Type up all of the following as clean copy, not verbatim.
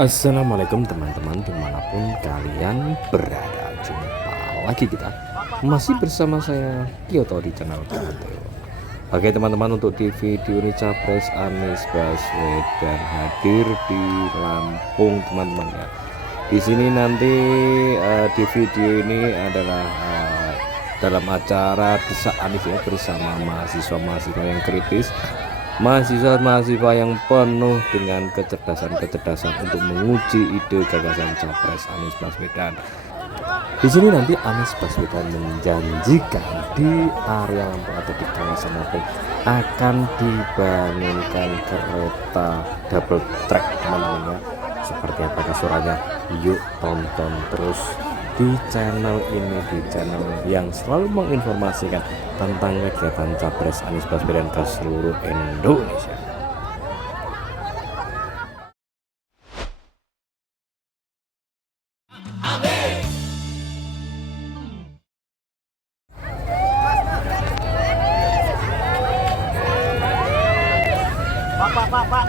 Assalamualaikum teman-teman dimanapun kalian berada. Jumpa lagi kita masih bersama saya Kyoto di channel Kyoto. Oke teman-teman, untuk di video ini Capres Anies Baswedan hadir di Lampung teman-teman ya. Di sini nanti di video ini adalah dalam acara Desak Anies ya, bersama mahasiswa-mahasiswa yang kritis, mahasiswa-mahasiswa yang penuh dengan kecerdasan untuk menguji ide gagasan Capres Anies Baswedan. Di sini nanti Anies Baswedan menjanjikan di area Lampung atau di kawasan Lampung akan dibangunkan kereta double track teman-teman ya. Seperti apakah suaranya? Yuk tonton terus di channel ini, di channel yang selalu menginformasikan tentang kegiatan Capres Anies Baswedan ke seluruh Indonesia. Pak.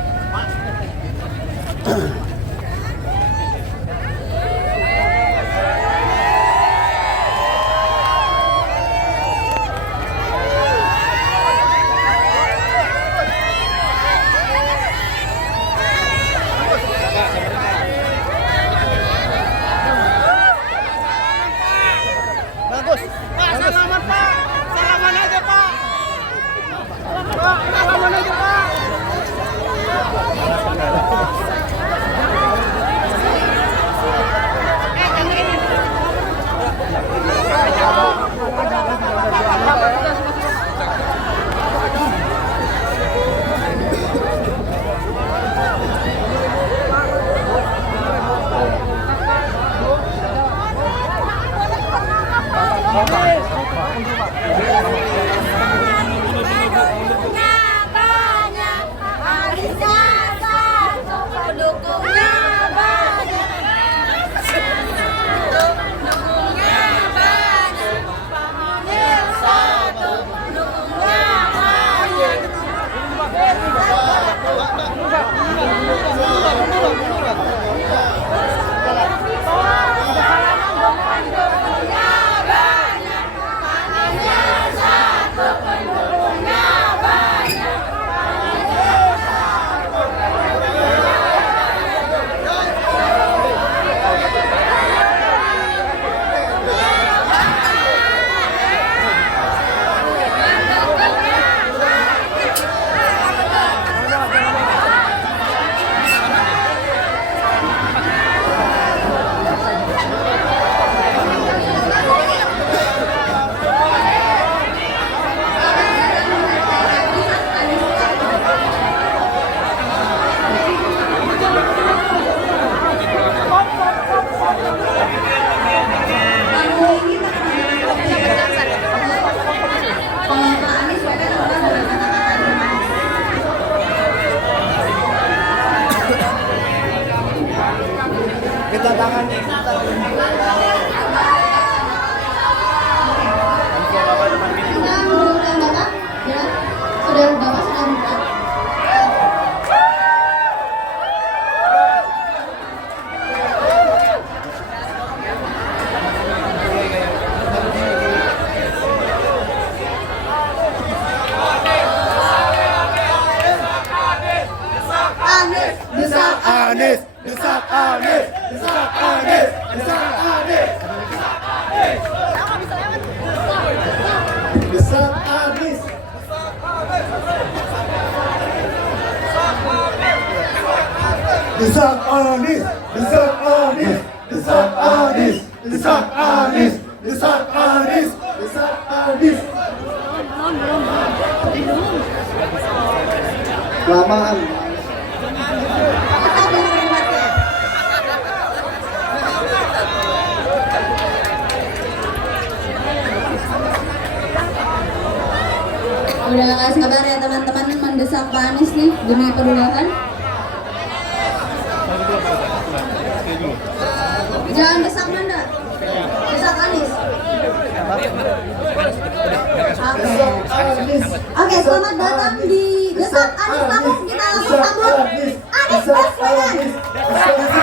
Bagus. Pak, salaman Pak. Salaman aja Pak. Pak, salaman aja Pak. Kita tangan nih. Desak Anies, desak Anies, desak Anies, desak Anies, desak Anies, desak Anies, desak Anies, desak Anies, desak Anies, desak Anies, desak Anies. Kelamaan. Udah gak sabar ya teman-teman mendesak Pak Anies nih demi perubahan. Jangan desak Manda, desak Anies. Oke, selamat datang di Desak Anies Lampung. Kita langsung sambut Anies Baswedan.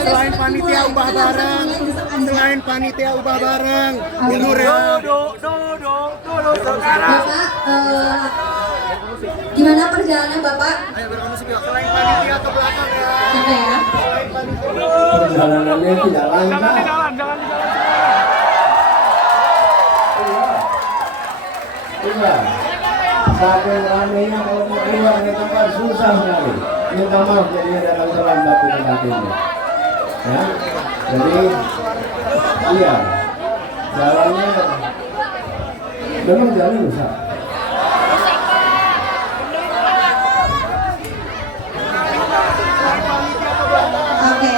Selain panitia ubah bareng, selain panitia ubah bareng, mundur ya. Bapak, gimana perjalanan Bapak? Selain panitia ke belakang ya. Sampai ya. Perjalanannya tidak lancar. Iya. Saking ramenya kalau mau keluar dari tempat susah sekali. Minta maaf jadi datang terlambat di tempat ini. Ya, jadi iya, jalannya memang jalan rusak. Oke,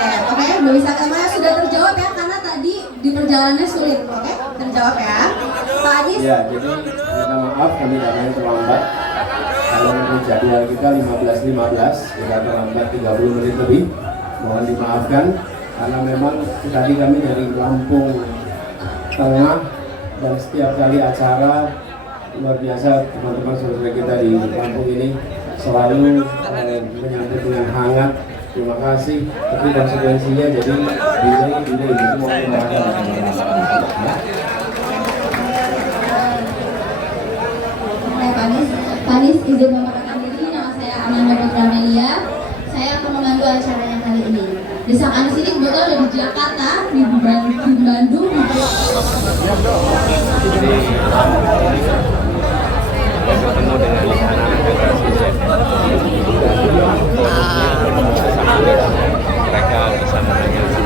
Mbak Wisata Maya sudah terjawab ya, karena tadi di perjalanannya sulit, oke? Terjawab ya. Pak Adis? Ya, jadi minta maaf kami datangnya terlambat. Kalau menurut jadwal kita 15.15, kita terlambat 30 menit lebih. Mohon dimaafkan karena memang tadi kami dari Lampung Tengah dan setiap kali acara luar biasa teman-teman saudara kita di Lampung ini selalu menyambut dengan hangat. Terima kasih. Tapi konsekuensinya jadi delay itu mau kemana? Panis izin memperkenalkan diri, nama saya Amanda Putramelia. Saya akan membantu acaranya kali ini. Desak Anis ini kebetulan ada di Jakarta, di Bandung, Bertemu dengan anak-anak generasi Z. Mereka bisa menanyakan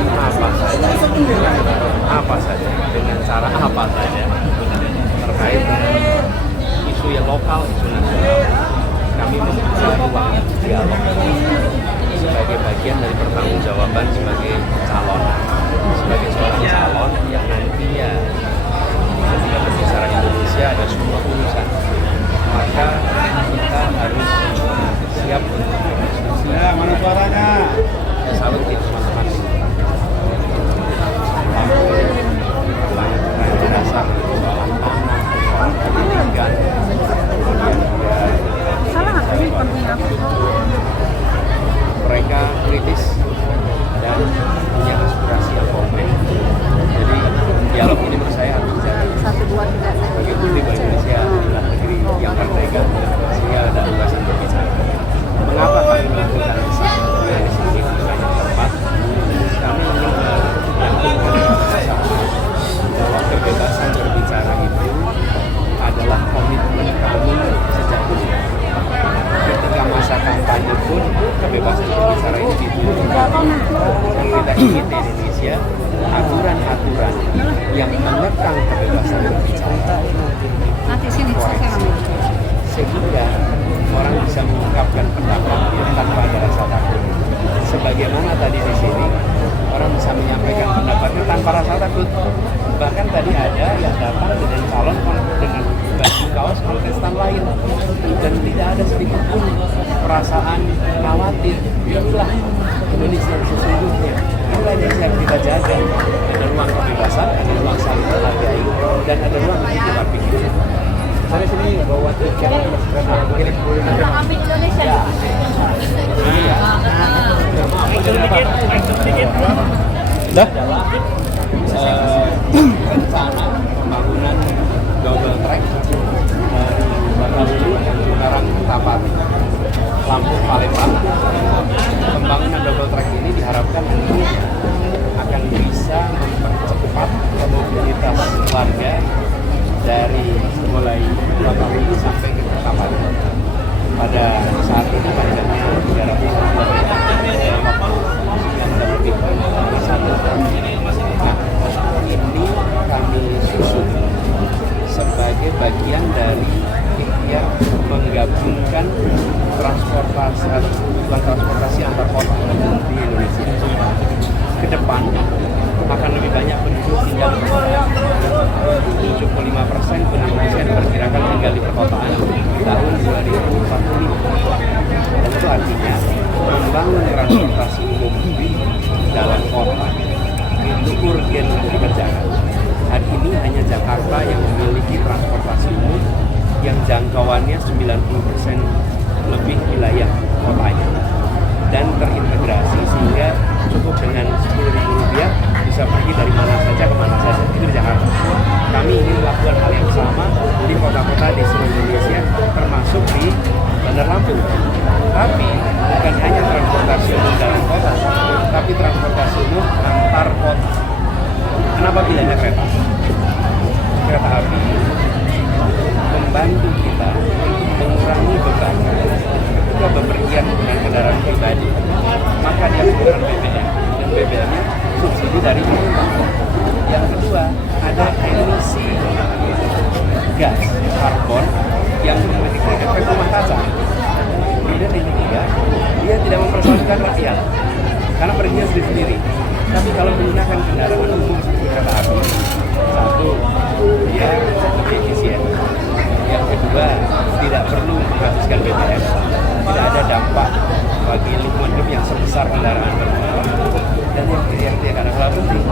apa saja dengan cara apa saja terkait dengan isu yang lokal, isu nasional. Kami membuka ruang dialog sebagai bagian dari pertanggungjawaban sebagai calon, sebagai seorang calon yang nantinya ketika berbicara Indonesia ada semua urusan, maka kita harus siap untuk berdiskusi. Ya, mana suaranya? Saya salut di teman-teman tentang dasar persoalan tanah, persoalan pendidikan, kemudian mereka kritis dan punya aspirasi yang konkret. Jadi dialog ini menurut saya harus dijaga sebagai bukti bahwa Indonesia adalah negeri yang merdeka sehingga ada ulasan berbicara. Mengapa kami melakukan di sini banyak tempat? Kami ingin meyakinkan bahwa kebebasan berbicara itu adalah komitmen kami sejak dulu. Ketika masa kampanye pun kebebasan berbicara ini diturunkan. Yang kita ingin di Indonesia aturan-aturan yang mengekang kebebasan berbicara. Sehingga orang bisa mengungkapkan pendapatnya tanpa ada rasa takut. Sebagaimana tadi di sini orang bisa menyampaikan pendapatnya tanpa rasa takut. Bahkan tadi ada yang datang dengan calon dengan baju kaos kontestan lain dan tidak ada sedikit pun perasaan khawatir. Inilah Indonesia yang sesungguhnya. Inilah Indonesia yang kita jaga. Ada ruang kebebasan, ada ruang saling menghargai, dan ada ruang untuk kita pikir. Saya sini bawa tiket mungkin Amin Indonesia. Dah. Rencana pembangunan double track dari Cikarang Tapat Lampung Palembang. Pembangunan double track ini diharapkan nanti akan bisa mempercepat mobilitas warga dari mulai Bakahuni sampai ke Tapat. Pada saat ini panjangnya 300 km yang lebih dari 1 Nah, ini kami susun sebagai bagian dari ikhtiar menggabungkan transportasi antar kota di Indonesia. Ke depan akan lebih banyak penduduk tinggal di kota. 75% penduduk Indonesia diperkirakan tinggal di perkotaan tahun 2045. Dan itu artinya membangun transportasi umum di dalam kota itu urgen untuk dikerjakan. Hari ini hanya Jakarta yang memiliki transportasi umum yang jangkauannya 90% lebih wilayah kotanya. dan terintegrasi sehingga cukup dengan Rp10.000 bisa pergi dari mana saja ke mana saja, itu di Jakarta. Kami ingin melakukan hal yang sama di kota-kota di seluruh Indonesia, termasuk di Bandar Lampung. Tapi bukan hanya transportasi umum dalam kota, tapi transportasi umum antar kota. Kenapa pilihannya kereta? Kereta api membantu kita untuk mengurangi beban ketika bepergian dengan kendaraan pribadi, maka dia menggunakan BBM dan BBM-nya subsidi dari pemerintah. Yang kedua, ada emisi gas karbon yang memiliki efek rumah kaca. Kemudian yang ketiga, dia tidak mempersoalkan rakyat karena perginya sendiri-sendiri. Tapi kalau menggunakan kendaraan umum seperti kereta api, satu, dia lebih efisien. Yang kedua, tidak perlu menghabiskan BBM. Tidak ada dampak bagi lingkungan hidup yang sebesar kendaraan bermotor. Dan yang tidak kalah penting,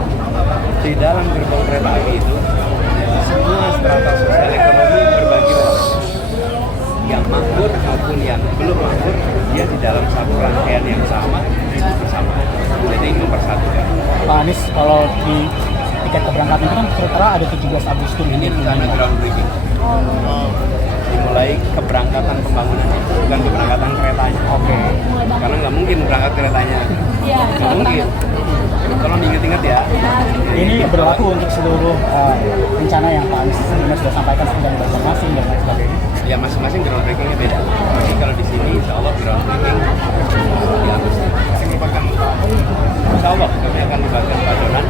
di dalam gerbong kereta api itu, semua strata sosial ekonomi berbagi role. Yang makmur maupun yang belum makmur, dia di dalam satu rangkaian yang sama, hidup bersama. Jadi itu mempersatukan. Pak Anies, kalau di tiket keberangkatan itu kan tertera ada 17 Agustus. Ini rencana groundbreaking. Dimulai keberangkatan pembangunannya, bukan keberangkatan keretanya. Oke. Karena nggak mungkin berangkat keretanya. Nggak mungkin. Tolong diingat-ingat ya. Ini berlaku untuk seluruh rencana yang Pak Anies sebelumnya sudah sampaikan dari masing-masing dan lain sebagainya. Ya masing-masing groundbreakingnya beda. Jadi kalau di sini insya Allah groundbreaking di Agustus. Insya Allah kami akan libatkan Pak Jonan